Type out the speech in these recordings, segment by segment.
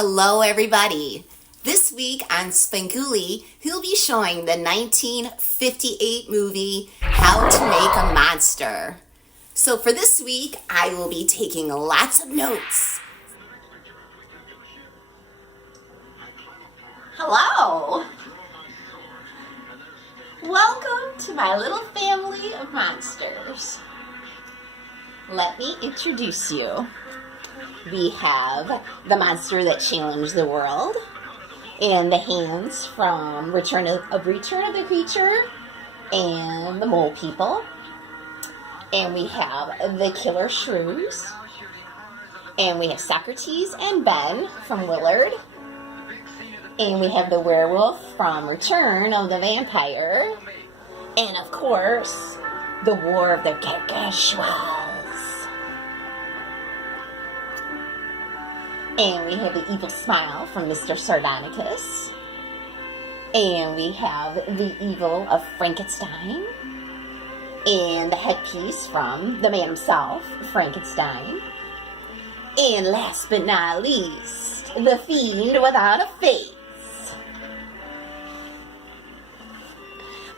Hello everybody! This week on Svengoolie, he'll be showing the 1958 movie, How to Make a Monster. So for this week, I will be taking lots of notes. Hello! Welcome to my little family of monsters. Let me introduce you. We have the monster that challenged the world, and the hands from Return of the Creature, and the Mole People. And we have the Killer Shrews. And we have Socrates and Ben from Willard. And we have the Werewolf from Return of the Vampire. And of course, the War of the Gargantuas. And we have the Evil Smile from Mr. Sardonicus. And we have the Evil of Frankenstein. And the headpiece from the man himself, Frankenstein. And last but not least, the Fiend without a face.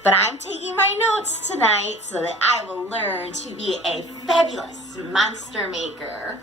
But I'm taking my notes tonight so that I will learn to be a fabulous monster maker.